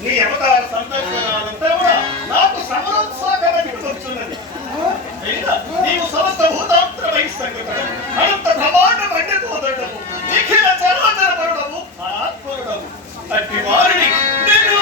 నీ అవతార సందర్శనాలంతా కూడా నాకు సమరోత్సాహంగా గుర్తొచ్చున్నది. నీవు సమస్త భూతాంతర వహిస్తంగుతాడు అనంత బ్రహ్మాండ పండితోదడము నిఖిల చరాచర పరుడము ఆత్మరుడము అట్టి వారిని నేను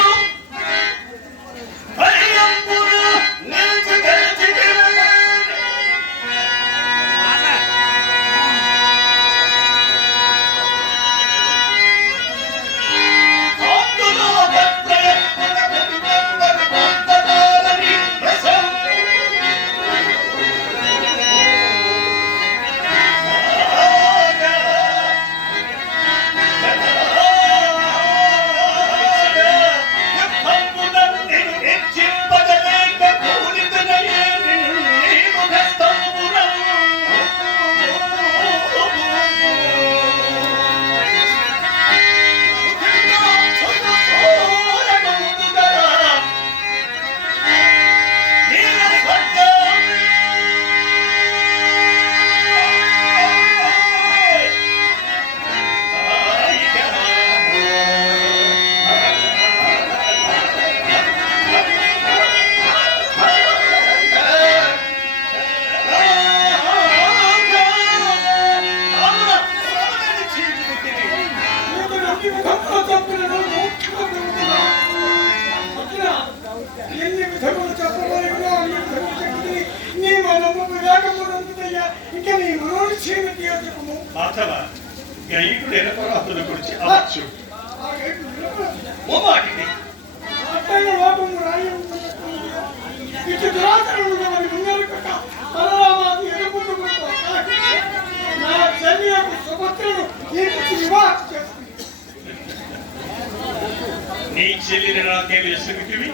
నీ చెల్లిని నాకే వేసుకుతివి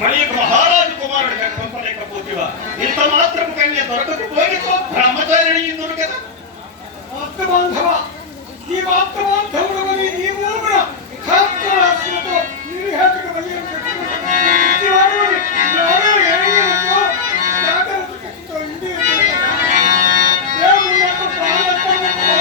మరి మహారాజు కుమారుడిగా పంపలేకపోతేవా ఇంత మాత్రం కన్య దొరకకపోయితో బ్రహ్మచారిణి ఇందును కదా ఆత్మబాంధవ ఈ ఆత్మబాంధవుడని నీవు కూడా ఖాత్రాశులతో నిర్హేతుక బలియం పెట్టుకుని వారిని నాలో ఏమయ్యో జాగ్రత్తతో ఇంటి దేవుళ్ళకు ప్రాణత్వముతో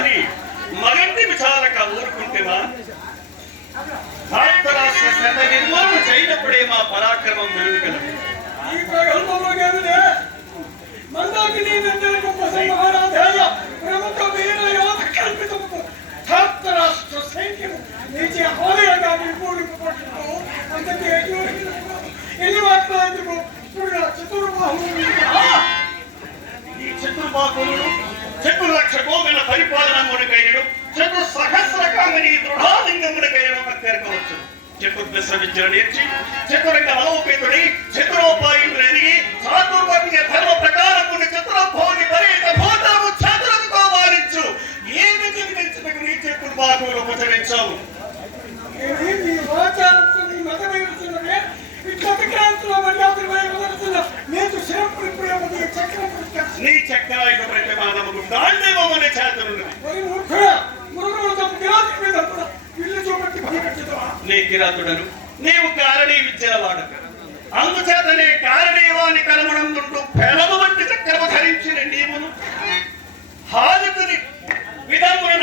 కానీ మగంటి విచారక ఊరుకుంటేవా ధార్తరాష్ట్ర శత నిర్మూలన చేయనప్పుడే మా పరాక్రమం వెలుగుగలదు. ఈ ప్రగల్భంలోనే మందాకిని నందనకు మహారాజాయ ప్రముఖ వీర యోధ కల్పితముకు ధార్తరాష్ట్ర సైన్యము నీచే ఆలయంగా నిర్మూలింపబడుతూ అందుకే ఎన్ని మాట్లాడేందుకు ఇప్పుడు చతుర్బాహుడు ఈ చతుర్బాహుడు చతుర్లక్ష గోగల పరిపాలన మునికైనడు చతు సహస్రకామని దృఢాలింగమునికైనడు పేర్కొనవచ్చు. చతుర్దశ విద్యను నేర్చి చతురంగ బలోపేతుడై చతురోపాయుడని చాతుర్వర్ణ్య ధర్మ ప్రకారముని చతురభోగి పరేత భూతము చతురముతో వారించు ఏమి జరిగించుటకు నీ చతుర్బాహువులు ఉపచరించావు. నీ వాచారంతో నీ మతమైనట్టున్నదే ఇట్లా విక్రాంతిలో మర్యాదలు వేయవలసిన నీకు శిరపురిపురేమని చక్రం నీ చక్రాయుధ ప్రతిమానముకు దాండేవమనే చేతులున్నది. మరి మూర్ఖుడా మురుగుడు తప్పు గిరాకీ మీద కూడా ఇల్లు చూపెట్టి భయపెట్టుతావా? నీ కిరాతుడను నీవు కారణీ విద్యల వాడక అందుచేతనే కారణీవాని కలమనందుంటూ పెలము వంటి చక్రము ధరించిన నీవును హాజకుని విధములను